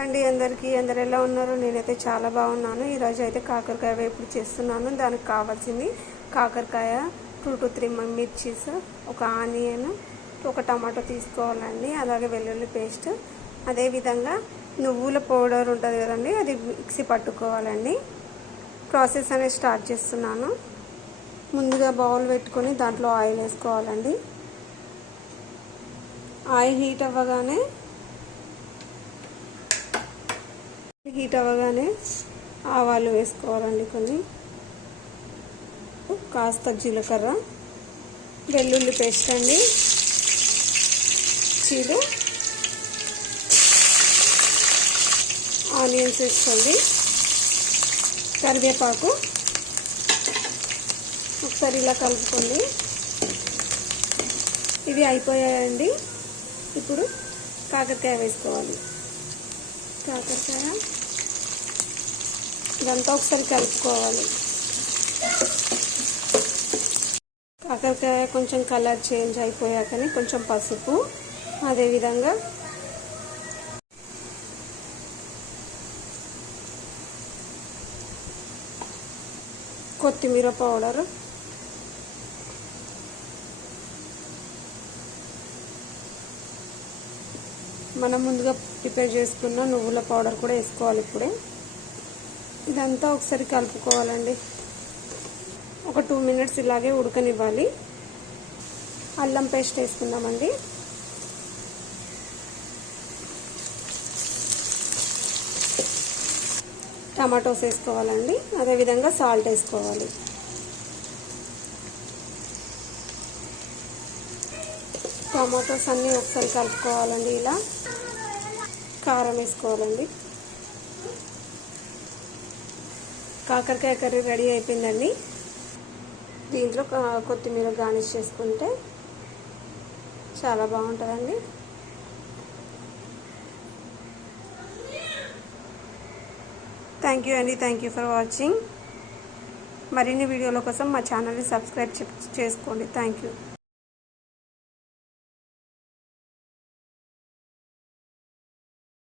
అండి అందరూ ఎలా ఉన్నారు? నేనైతే చాలా బాగున్నాను. ఈరోజు అయితే కాకరకాయ వేపుడు చేస్తున్నాను. దానికి కావాల్సింది కాకరకాయ, 2 to 3 మిర్చీస్, ఒక ఆనియన్, ఒక టమాటో తీసుకోవాలండి. అలాగే వెల్లుల్లి పేస్ట్, అదేవిధంగా నువ్వుల పౌడర్ ఉంటుంది కదండి, అది మిక్సీ పట్టుకోవాలండి. ప్రాసెస్ అనేది స్టార్ట్ చేస్తున్నాను. ముందుగా బౌల్ పెట్టుకొని దాంట్లో ఆయిల్ వేసుకోవాలండి. ఆయిల్ హీట్ అవ్వగానే ఆవాలు వేసుకోవాలండి. కొన్ని కాస్త జీలకర్ర, వెల్లుల్లి పేస్ట్ అండి, చీలు, ఆనియన్స్ వేసుకోండి, కరివేపాకు, ఒకసారి ఇలా కలుపుకోండి. ఇవి అయిపోయాయండి. ఇప్పుడు కాకరకాయ వేసుకోవాలి. కాకరకాయ ఇదంతా ఒకసారి కలుపుకోవాలి. కాకరకాయ కొంచెం కలర్ చేంజ్ అయిపోయాకని కొంచెం పసుపు, అదేవిధంగా కొత్తిమీర పౌడర్, మనం ముందుగా ప్రిపేర్ చేసుకున్న నువ్వుల పౌడర్ కూడా వేసుకోవాలి. ఇప్పుడే ఇదంతా ఒకసారి కలుపుకోవాలండి. ఒక 2 మినిట్స్ ఇలాగే ఉడకనివ్వాలి. అల్లం పేస్ట్ వేసుకుందామండి. టమాటోస్ వేసుకోవాలండి. అదేవిధంగా సాల్ట్ వేసుకోవాలి. టమాటోస్ అన్నీ ఒకసారి కలుపుకోవాలండి. ఇలా కారం వేసుకోవాలండి. కాకరకాయ కర్రీ రెడీ అయిపోయిందండి. దీంట్లో కొత్తిమీర గార్నిష్ చేసుకుంటే చాలా బాగుంటుందండి. థ్యాంక్ యూ అండి. Thank you for watching. మరిన్ని వీడియోల కోసం మా ఛానల్ని సబ్స్క్రైబ్ చేసుకోండి. Thank you.